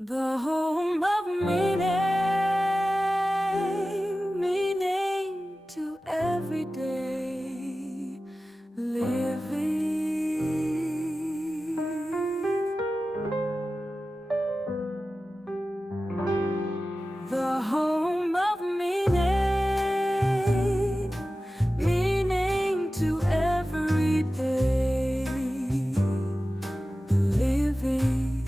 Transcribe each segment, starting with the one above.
The home of meaning to everyday living. The home of meaning to everyday living.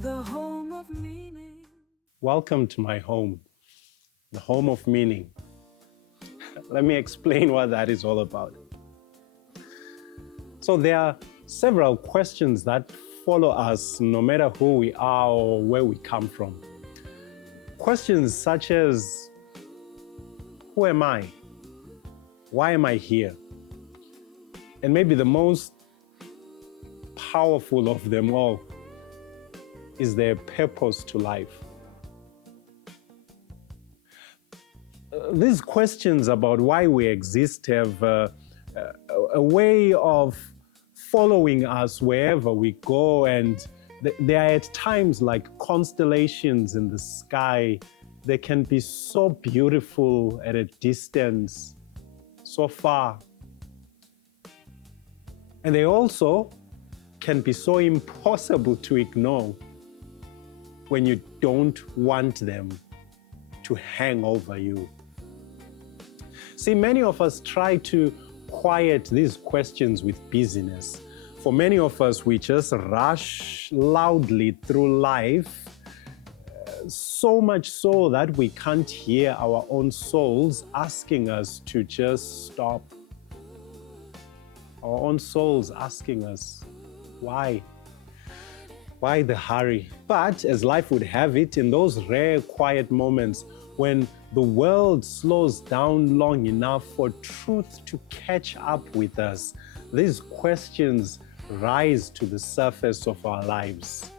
The home of meaning. Welcome to my home, the home of meaning. Let me explain what that is all about. So there are several questions that follow us no matter who we are or where we come from. Questions such as, who am I? Why am I here? And maybe the most powerful of them all, is there a purpose to life? These questions about why we exist have a way of following us wherever we go, and they are at times like constellations in the sky. They can be so beautiful at a distance, so far. And they also can be so impossible to ignore when you don't want them to hang over you. See, many of us try to quiet these questions with busyness. For many of us, we just rush loudly through life, so much so that we can't hear our own souls asking us to just stop. Our own souls asking us, why? Why the hurry? But as life would have it, in those rare quiet moments when the world slows down long enough for truth to catch up with us, these questions rise to the surface of our lives.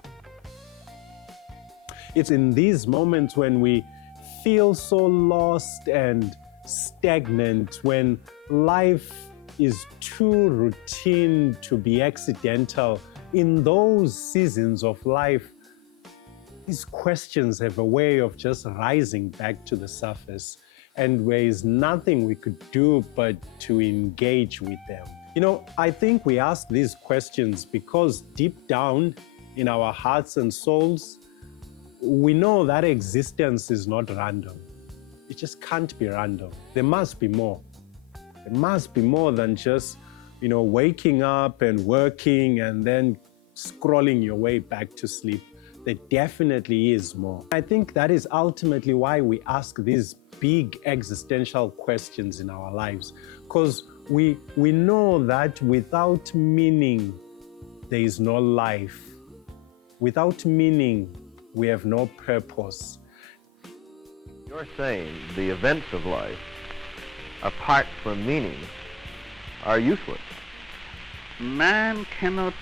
It's in these moments when we feel so lost and stagnant, when life is too routine to be accidental. In those seasons of life, these questions have a way of just rising back to the surface, and there is nothing we could do but to engage with them. You know, I think we ask these questions because deep down in our hearts and souls, we know that existence is not random. It just can't be random. There must be more. There must be more than just, waking up and working and then scrolling your way back to sleep. There definitely is more. I think that is ultimately why we ask these big existential questions in our lives, because we know that without meaning, there is no life. Without meaning, we have no purpose. You're saying the events of life, apart from meaning, are useless. Man cannot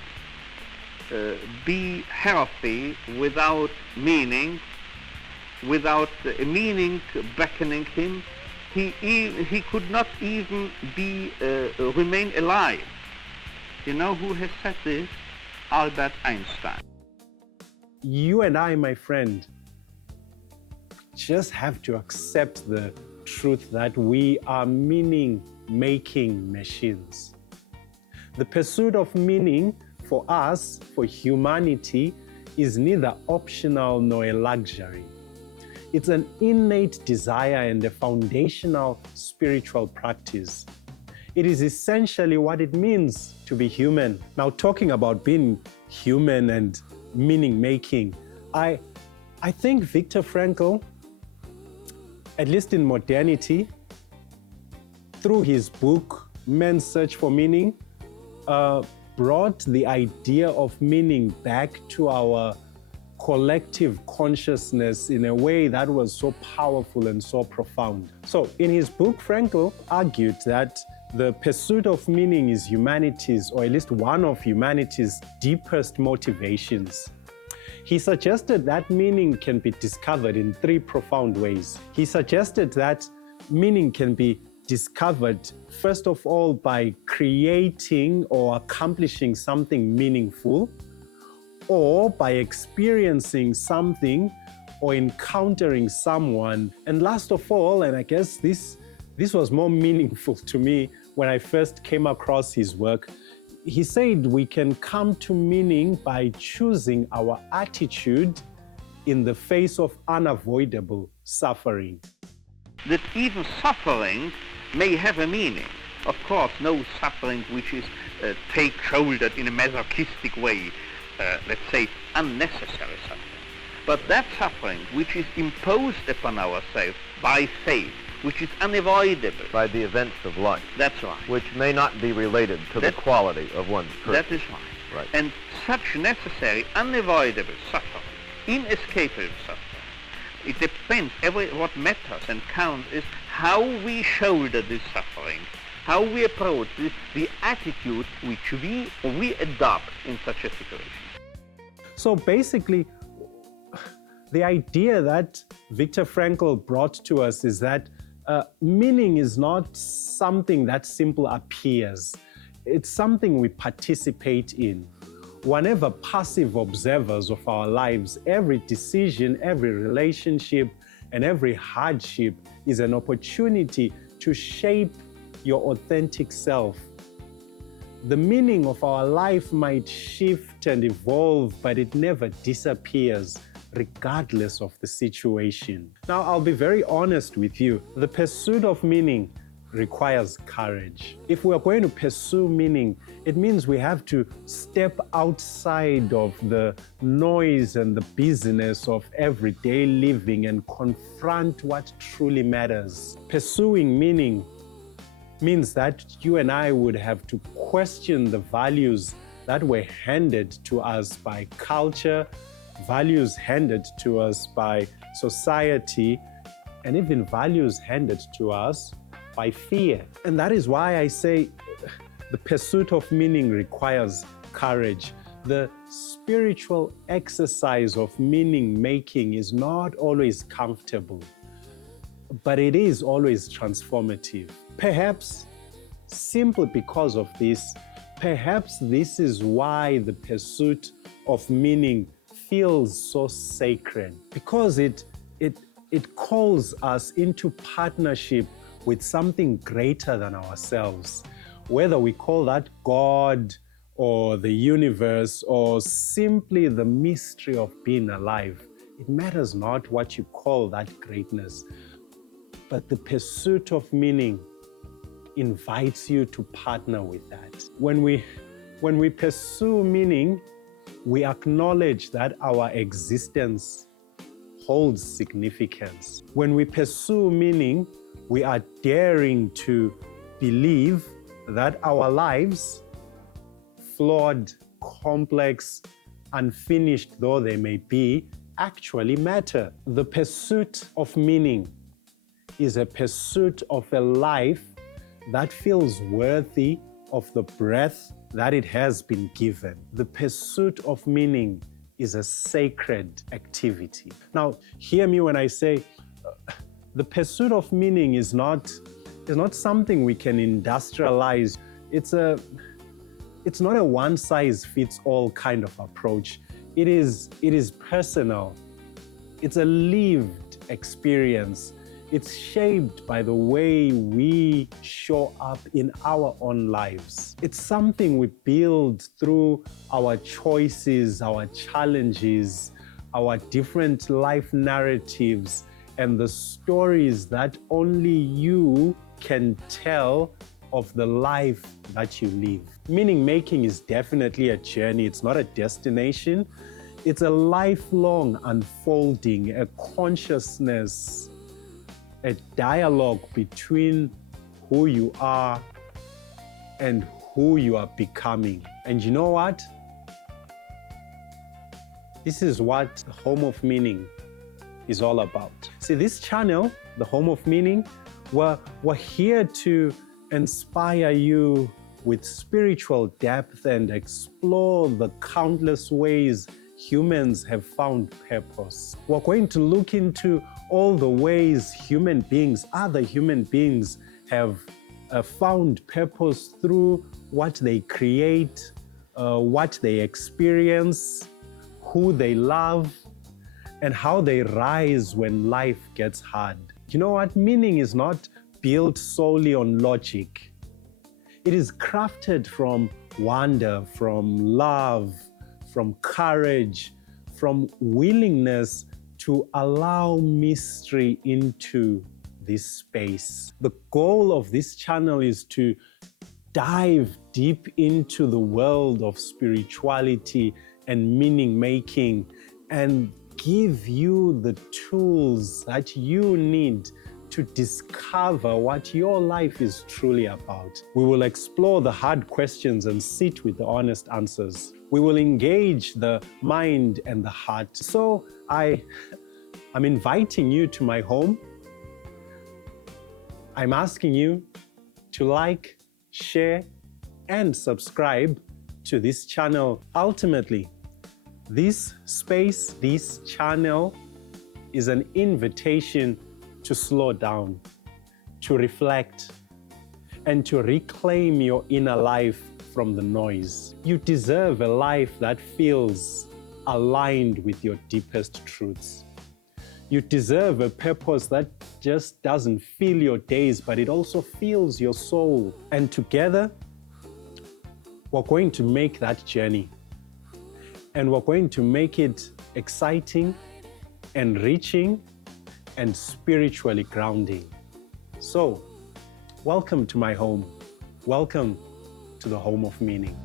be healthy without meaning, without a meaning beckoning him. He could not even remain alive. You know who has said this? Albert Einstein. You and I, my friend, just have to accept the truth that we are meaning-making machines. The pursuit of meaning for us, for humanity, is neither optional nor a luxury. It's an innate desire and a foundational spiritual practice. It is essentially what it means to be human. Now, talking about being human and meaning-making, I think Viktor Frankl, at least in modernity, through his book, Man's Search for Meaning, brought the idea of meaning back to our collective consciousness in a way that was so powerful and so profound. So in his book, Frankl argued that the pursuit of meaning is humanity's, or at least one of humanity's, deepest motivations. He suggested that meaning can be discovered in three profound ways. He suggested that meaning can be discovered, first of all, by creating or accomplishing something meaningful, or by experiencing something or encountering someone. And last of all, and I guess this was more meaningful to me when I first came across his work, he said we can come to meaning by choosing our attitude in the face of unavoidable suffering. That even suffering may have a meaning. Of course, no suffering which is take-shouldered in a masochistic way, let's say unnecessary suffering. But that suffering which is imposed upon ourselves by fate, which is unavoidable. By the events of life. That's right. Which may not be related to the quality of one's person. That is right. Right. And such necessary, unavoidable suffering, inescapable suffering, it depends, what matters and counts is how we shoulder this suffering, how we approach this, the attitude which we adopt in such a situation. So basically, the idea that Viktor Frankl brought to us is that meaning is not something that simply appears. It's something we participate in. Whenever passive observers of our lives, every decision, every relationship, and every hardship is an opportunity to shape your authentic self. The meaning of our life might shift and evolve, but it never disappears, regardless of the situation. Now, I'll be very honest with you. The pursuit of meaning requires courage. If we are going to pursue meaning, it means we have to step outside of the noise and the busyness of everyday living and confront what truly matters. Pursuing meaning means that you and I would have to question the values that were handed to us by culture, values handed to us by society, and even values handed to us by fear. And that is why I say the pursuit of meaning requires courage. The spiritual exercise of meaning making is not always comfortable, but it is always transformative. Perhaps simply because of this, perhaps this is why the pursuit of meaning feels so sacred, because it calls us into partnership with something greater than ourselves. Whether we call that God or the universe or simply the mystery of being alive, it matters not what you call that greatness, but the pursuit of meaning invites you to partner with that. When we pursue meaning, we acknowledge that our existence holds significance. When we pursue meaning, we are daring to believe that our lives, flawed, complex, unfinished though they may be, actually matter. The pursuit of meaning is a pursuit of a life that feels worthy of the breath that it has been given. The pursuit of meaning is a sacred activity. Now, hear me when I say the pursuit of meaning is not something we can industrialize. It's not a one-size-fits-all kind of approach. It is personal. It's a lived experience. It's shaped by the way we show up in our own lives. It's something we build through our choices, our challenges, our different life narratives, and the stories that only you can tell of the life that you live. Meaning making is definitely a journey. It's not a destination. It's a lifelong unfolding, a consciousness, a dialogue between who you are and who you are becoming. And you know what? This is what the Home of Meaning is all about. See, this channel, the Home of Meaning, we're here to inspire you with spiritual depth and explore the countless ways humans have found purpose. We're going to look into all the ways other human beings have found purpose through what they create, what they experience, who they love, and how they rise when life gets hard. You know what? Meaning is not built solely on logic. It is crafted from wonder, from love, from courage, from willingness to allow mystery into this space. The goal of this channel is to dive deep into the world of spirituality and meaning making and give you the tools that you need to discover what your life is truly about. We will explore the hard questions and sit with the honest answers. We will engage the mind and the heart. So I'm inviting you to my home. I'm asking you to like, share, and subscribe to this channel. Ultimately, this space, this channel is an invitation to slow down, to reflect, and to reclaim your inner life from the noise. You deserve a life that feels aligned with your deepest truths. You deserve a purpose that just doesn't fill your days, but it also fills your soul. And together, we're going to make that journey. And we're going to make it exciting, enriching, and spiritually grounding. So, welcome to my home. Welcome to the home of meaning.